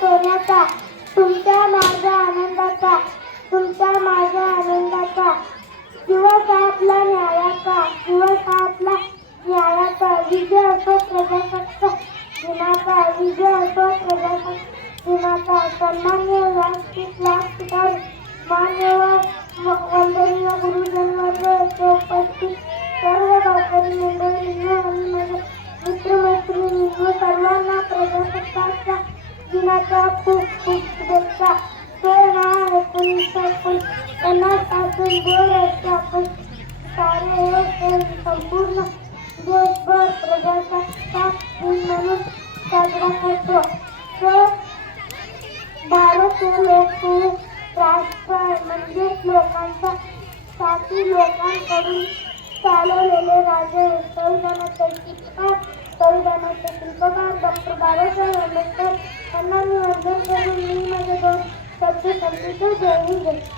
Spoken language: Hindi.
सोन्याचा तुमच्या माझ्या आनंदाचा तुमच्या माझ्या आनंदाचा. दिवस आपला न्यायाचा दिवस आपला न्यायाचा. विजय असो प्रजासत्त दिनाचा विजय असो प्रजासत्त दिनाचा सन्मान्य राष्ट्रीय व्यासपीठावर मान्यवर संपूर्ण, देशभर प्रजासत्ताक दिन म्हणून साजरा करतो तो भारत हे लोकशाही राष्ट्र आहे म्हणजेच लोकांच्या साठी लोकांकडून चालवलेले राजे. संविधानाचे शिल्पकार संविधानाचे शिल्पकार doctor Babasaheb Ambedkar Tapi, tapi.